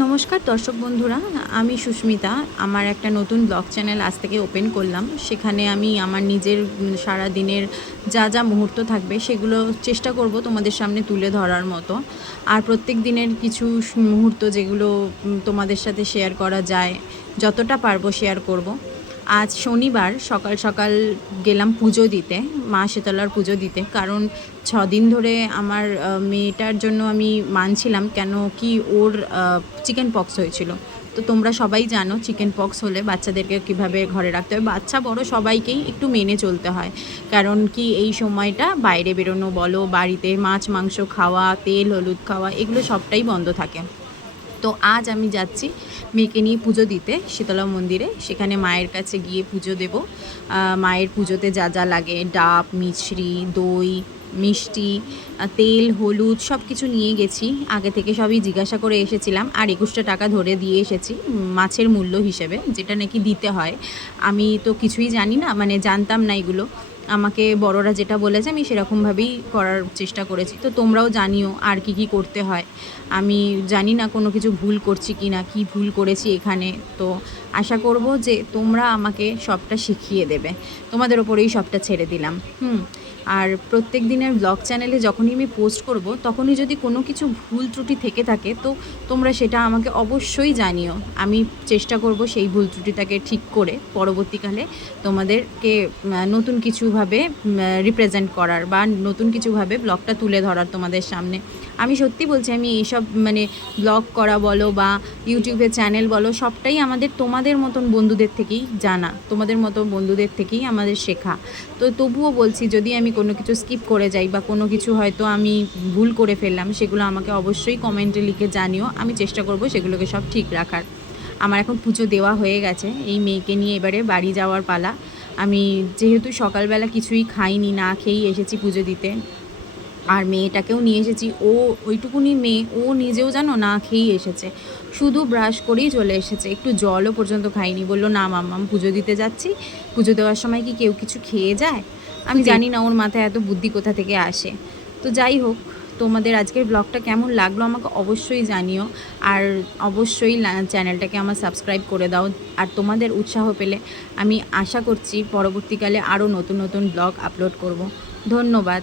নমস্কার দর্শক বন্ধুরা, আমি সুস্মিতা। আমার একটা নতুন ব্লগ চ্যানেল আজ থেকে ওপেন করলাম। সেখানে আমি আমার নিজের সারা দিনের যা যা মুহূর্ত থাকবে সেগুলো চেষ্টা করব তোমাদের সামনে তুলে ধরার মতো। আর প্রত্যেক দিনের কিছু মুহূর্ত যেগুলো তোমাদের সাথে শেয়ার করা যায়, যতটা পারবো শেয়ার করব। আজ শনিবার সকাল সকাল গেলাম পুজো দিতে, মা শীতলার পুজো দিতে। কারণ 6 দিন ধরে আমার মেয়েটার জন্য আমি মানছিলাম, কেন কি ওর চিকেন পক্স হয়েছিল। তো তোমরা সবাই জানো চিকেন পক্স হলে বাচ্চাদেরকে কিভাবে ঘরে রাখতে হয়। বাচ্চা বড় সবাইকেই একটু মেনে চলতে হয়, কারণ কি এই সময়টা বাইরে বেরোনো বলো, বাড়িতে মাছ মাংস খাওয়া, তেল হলুদ খাওয়া, এগুলো সবটাই বন্ধ থাকে। তো আজ আমি যাচ্ছি মেয়েকে নিয়ে পুজো দিতে শীতলা মন্দিরে। সেখানে মায়ের কাছে গিয়ে পুজো দেব। মায়ের পুজোতে যা যা লাগে, ডাব, মিছরি, দই, মিষ্টি, তেল, হলুদ সব কিছু নিয়ে গেছি। আগে থেকে সবই জিজ্ঞাসা করে এসেছিলাম, আর 21টা টাকা ধরে দিয়ে এসেছি মাছের মূল্য হিসেবে, যেটা নাকি দিতে হয়। আমি তো কিছুই জানি না, মানে জানতাম না এগুলো। আমাকে বড়রা যেটা বলেছে আমি সেরকমভাবেই করার চেষ্টা করেছি। তো তোমরাও জানিও আর কি কি করতে হয়। আমি জানি না কোনো কিছু ভুল করছি কি না, কি ভুল করেছি এখানে। তো আশা করব যে তোমরা আমাকে সবটা শিখিয়ে দেবে। তোমাদের ওপরেই সবটা ছেড়ে দিলাম। আর প্রত্যেক দিনের ব্লগ চ্যানেলে যখনই আমি পোস্ট করব, তখনই যদি কোনো কিছু ভুল ত্রুটি থেকে থাকে, তো তোমরা সেটা আমাকে অবশ্যই জানিও। আমি চেষ্টা করব সেই ভুল ত্রুটিটাকে ঠিক করে পরবর্তীকালে তোমাদেরকে নতুন কিছুভাবে রিপ্রেজেন্ট করার, বা নতুন কিছুভাবে ব্লগটা তুলে ধরার তোমাদের সামনে। আমি সত্যি বলছি, আমি এইসব মানে ব্লগ করা বলো বা ইউটিউবে চ্যানেল বলো, সবটাই আমাদের তোমাদের মতন বন্ধুদের থেকেই জানা, তোমাদের মতো বন্ধুদের থেকেই আমাদের শেখা। তো তবুও বলছি, যদি আমি কোনো কিছু স্কিপ করে যাই বা কোনো কিছু হয়তো আমি ভুল করে ফেললাম, সেগুলো আমাকে অবশ্যই কমেন্টে লিখে জানিও। আমি চেষ্টা করব সেগুলোকে সব ঠিক রাখার। আমার এখন পুজো দেওয়া হয়ে গেছে, এই মেয়েকে নিয়ে এবারে বাড়ি যাওয়ার পালা। আমি যেহেতু সকালবেলা কিছুই খাইনি, না খেয়েই এসেছি পুজো দিতে, আর মেয়েটাকেও নিয়ে এসেছি। ও ওইটুকুনি মেয়ে, ও নিজেও জানো না খেয়েই এসেছে, শুধু ব্রাশ করেই চলে এসেছে, একটু জলও পর্যন্ত খাইনি। বললো না মাম্মাম পুজো দিতে যাচ্ছি, পুজো দেওয়ার সময় কি কেউ কিছু খেয়ে যায়? আমি জানি না ওর মাথায় এত বুদ্ধি কোথা থেকে আসে। তো যাই হোক, তোমাদের আজকের ব্লগটা কেমন লাগলো আমাকে অবশ্যই জানিও। আর অবশ্যই চ্যানেলটাকে আমার সাবস্ক্রাইব করে দাও। আর তোমাদের উৎসাহ পেলে আমি আশা করছি পরবর্তীকালে আরও নতুন নতুন ব্লগ আপলোড করব। ধন্যবাদ।